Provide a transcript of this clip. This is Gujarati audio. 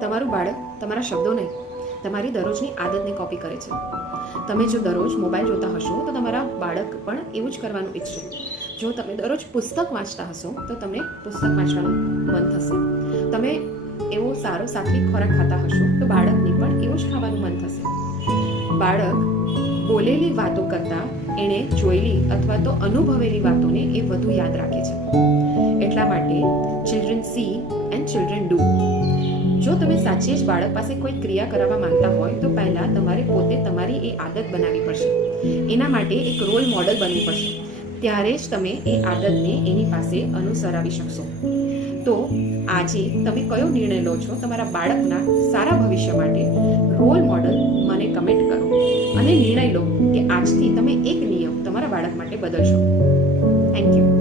તમારું બાળક તમારા શબ્દો નહીં, તમારી દરરોજની આદતને કોપી કરે છે. તમે જો દરરોજ મોબાઈલ જોતા હશો તો તમારા બાળક પણ એવું જ કરવાનું ઈચ્છશે. જો તમે દરરોજ પુસ્તક વાંચતા હશો તો તમને પુસ્તક વાંચવાનું મન થશે. તમે એવો સારો સાત્વિક ખોરાક ખાતા હશો તો બાળકને પણ એવું જ ખાવાનું મન થશે. બાળક બોલેલી વાતો કરતાં એણે જોયેલી અથવા તો અનુભવેલી વાતોને એ વધુ યાદ રાખે છે. એટલા માટે children C and children do. જો તમે સાચે જ બાળક પાસે કોઈ ક્રિયા કરાવવા માંગતા હોય તો પહેલાં તમારે પોતે તમારી એ આદત બનાવવી પડશે. એના માટે એક રોલ મોડલ બનવું પડશે. ત્યારે જ તમે એ આદતને એની પાસે અનુસરાવી શકશો. તો આજે તમે કયો નિર્ણય લો છો તમારા બાળકના સારા ભવિષ્ય માટે? રોલ મોડલ મને કમેન્ટ કરો અને નિર્ણય લો કે આજથી તમે એક નિયમ તમારા બાળક માટે બદલશો. Thank you.